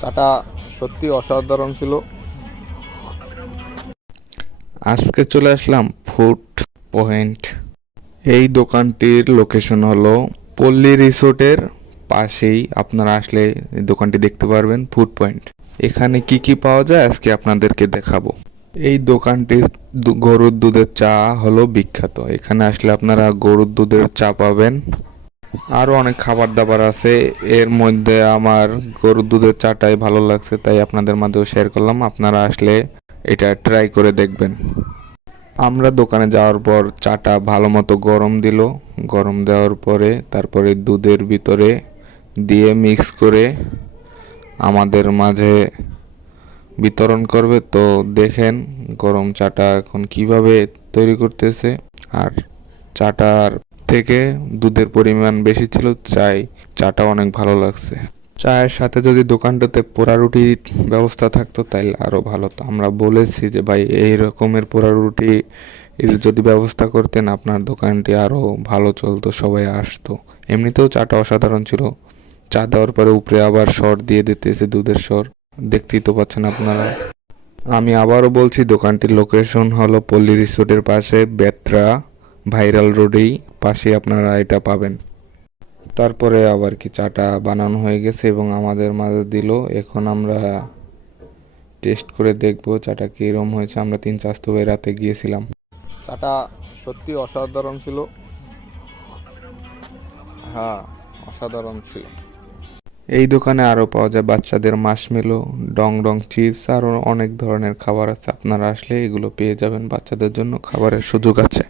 চাটা সত্যি অসাধারণ ছিল। আজকে চলে আসলাম ফুড পয়েন্ট। এই দোকানটির লোকেশন হলো পল্লী রিসোর্টের পাশেই। আপনারা আসলে এই দোকানটি দেখতে পারবেন, ফুড পয়েন্ট। এখানে কি কি পাওয়া যায় আজকে আপনাদেরকে দেখাবো। এই দোকানটির গরুর দুধের চা হলো বিখ্যাত। এখানে আসলে আপনারা গরুর দুধের চা পাবেন। আরও অনেক খাবার দাবার আছে, এর মধ্যে আমার গরুর দুধের চাটাই ভালো লাগছে, তাই আপনাদের মাঝেও শেয়ার করলাম। আপনারা আসলে এটা ট্রাই করে দেখবেন। আমরা দোকানে যাওয়ার পর চাটা ভালো মতো গরম দিল। গরম দেওয়ার পরে তারপরে দুধের ভিতরে দিয়ে মিক্স করে আমাদের মাঝে বিতরণ করবে। তো দেখেন গরম চাটা এখন কিভাবে তৈরি করতেছে। আর চাটার থেকে দুধের পরিমাণ বেশি ছিল, চাটা অনেক ভালো লাগছে। চায়ের সাথে যদি দোকানটাতে পোড়া রুটির ব্যবস্থা থাকতো তাইলে আরও ভালো হতো। আমরা বলেছি যে ভাই এই রকমের পোড়া রুটি এর যদি ব্যবস্থা করতেন আপনার দোকানটি আরও ভালো চলতো, সবাই আসতো। এমনিতেও চাটা অসাধারণ ছিল। চা দেওয়ার পরে উপরে আবার সর দিয়ে দিতেছে, দুধের সর, দেখতেই তো পাচ্ছেন আপনারা। আমি আবারও বলছি, দোকানটির লোকেশন হলো পল্লী রিসোর্টের পাশে, বেত্রা ভাইরাল রোডেই পাশে আপনারা এটা পাবেন। তারপরে আবার কি চাটা বানানো হয়ে গেছে এবং আমাদের মাঝে দিল। এখন আমরা টেস্ট করে দেখব চাটা কীরকম হয়েছে। আমরা 3 চাস্তো ভাই রাতে গিয়েছিলাম। চাটা সত্যি অসাধারণ ছিল। হ্যাঁ, অসাধারণ ছিল। এই দোকানে আরও পাওয়া যায় বাচ্চাদের মাশমেলো, ডং ডং চিপস, আরও অনেক ধরনের খাবার আছে। আপনারা আসলে এগুলো পেয়ে যাবেন, বাচ্চাদের জন্য খাবারের সুযোগ আছে।